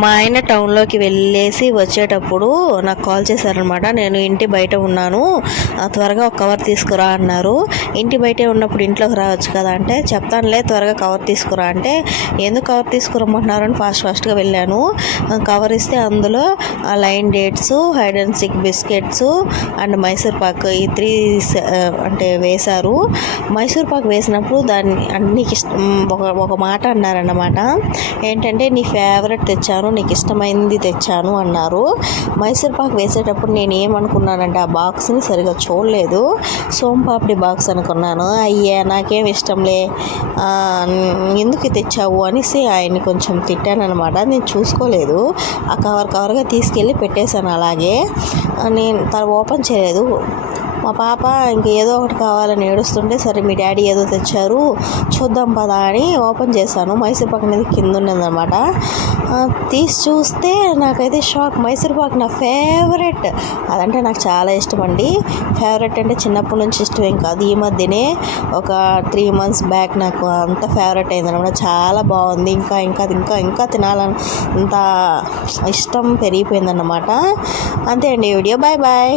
మా ఆయన టౌన్లోకి వెళ్ళేసి వచ్చేటప్పుడు నాకు కాల్ చేశారనమాట. నేను ఇంటి బయట ఉన్నాను, త్వరగా ఒక కవర్ తీసుకురా అన్నారు. ఇంటి బయటే ఉన్నప్పుడు ఇంట్లోకి రావచ్చు కదా అంటే, చెప్తానులే త్వరగా కవర్ తీసుకురా అంటే, ఎందుకు కవర్ తీసుకురమ్మంటున్నారని ఫాస్ట్గా వెళ్ళాను. కవర్ ఇస్తే అందులో line dates, hide and seek biscuits and Mysore pak ఈ 3 అంటే వేశారు. మైసూర్ పాక్ వేసినప్పుడు దాన్ని నీకు ఒక మాట అన్నారన్నమాట. ఏంటంటే, నీ ఫేవరెట్ తెచ్చాను, నీకు ఇష్టమైంది తెచ్చాను అన్నారు. మైసూర్ పాక్ వేసేటప్పుడు నేను ఏమనుకున్నానంటే, ఆ బాక్స్ని సరిగా చూడలేదు, సోంపాపిడి బాక్స్ అనుకున్నాను. అయ్యా నాకేం ఇష్టంలే, ఎందుకు తెచ్చావు అనేసి ఆయన్ని కొంచెం తిట్టాను అనమాట. నేను చూసుకోలేదు, ఆ కవర్గా తీసుకెళ్ళి పెట్టేశాను. అలాగే నేను ఓపెన్ చేయలేదు. మా పాప ఇంకేదో ఒకటి కావాలని ఏడుస్తుంటే, సరే మీ డాడీ ఏదో తెచ్చారు చూద్దాం పదా అని ఓపెన్ చేశాను. మైసూర్ పాక్ అనేది కింద ఉన్నదన్నమాట. తీసి చూస్తే నాకైతే షాక్. మైసూర్ పాక్ నా ఫేవరెట్, అదంటే నాకు చాలా ఇష్టం అండి. ఫేవరెట్ అంటే చిన్నప్పటి నుంచి ఇష్టమేం కాదు, ఈ మధ్యనే ఒక 3 months బ్యాక్ నాకు అంత ఫేవరెట్ అయిందన్నమాట. చాలా బాగుంది, ఇంకా తినాలని అంత ఇష్టం పెరిగిపోయిందన్నమాట. అంతే అండి వీడియో. బాయ్.